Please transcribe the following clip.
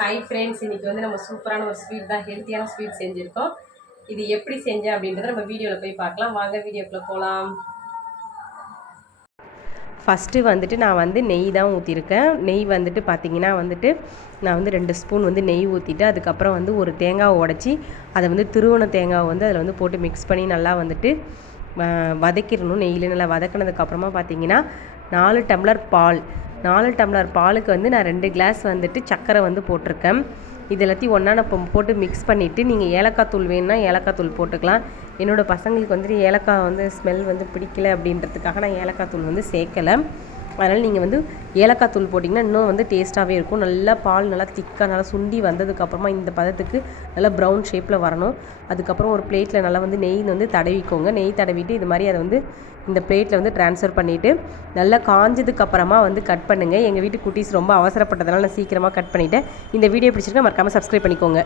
Hi friends இன்னைக்கு வந்து நம்ம சூப்பரான ஒரு ஸ்வீட் தான் ஹெல்த்தியான ஸ்வீட் செஞ்சுருக்கோம். இது எப்படி செஞ்சேன் அப்படின்றத நம்ம வீடியோவில் போய் பார்க்கலாம். வாங்க வீடியோக்குள்ளே போகலாம் ஃபஸ்ட்டு வந்துட்டு நான் வந்து நெய் தான் ஊற்றிருக்கேன் நெய் வந்துட்டு பார்த்தீங்கன்னா வந்துட்டு நான் வந்து ரெண்டு ஸ்பூன் வந்து நெய் ஊற்றிட்டு அதுக்கப்புறம் வந்து ஒரு தேங்காவை உடச்சி அதை வந்து திருவண தேங்காவை வந்து அதில் வந்து போட்டு மிக்ஸ் பண்ணி நல்லா வந்துட்டு வதக்கிடணும். நெய்யில் நல்லா வதக்கினதுக்கப்புறமா பார்த்தீங்கன்னா நாலு டம்ளர் பால் நாலு டம்ளர் பாலுக்கு வந்து நான் ரெண்டு கிளாஸ் வந்துட்டு சர்க்கரை வந்து போட்டிருக்கேன். இது எல்லாத்தையும் ஒன்றா நான் இப்போ போட்டு மிக்ஸ் பண்ணிவிட்டு நீங்கள் ஏலக்காய் தூள் வேணும்னா ஏலக்காய் தூள் போட்டுக்கலாம். என்னோடய பசங்களுக்கு வந்துட்டு ஏலக்காய் வந்து ஸ்மெல் வந்து பிடிக்கல அப்படின்றதுக்காக நான் ஏலக்காய் தூள் வந்து சேர்க்கலை. அதனால் நீங்கள் வந்து ஏலக்காய் தூள் போட்டிங்கன்னா இன்னும் வந்து டேஸ்ட்டாகவே இருக்கும். நல்லா பால் நல்லா திக்காக நல்லா சுண்டி வந்ததுக்கப்புறமா இந்த பதத்துக்கு நல்லா ப்ரௌன் ஷேப்பில் வரணும். அதுக்கப்புறம் ஒரு பிளேட்டில் நல்லா வந்து நெய் வந்து தடவிக்கோங்க. நெய் தடவிட்டு இது மாதிரி அதை வந்து இந்த பிளேட்டில் வந்து ட்ரான்ஸ்ஃபர் பண்ணிவிட்டு நல்லா காஞ்சதுக்கப்புறமா வந்து கட் பண்ணுங்கள் எங்கள் வீட்டு குட்டீஸ் ரொம்ப அவசரப்பட்டதுனால நான் சீக்கிரமாக கட் பண்ணிவிட்டேன் இந்த வீடியோ பிடிச்சிருக்கா மறக்காமல் சப்ஸ்கிரைப் பண்ணிக்கோங்க.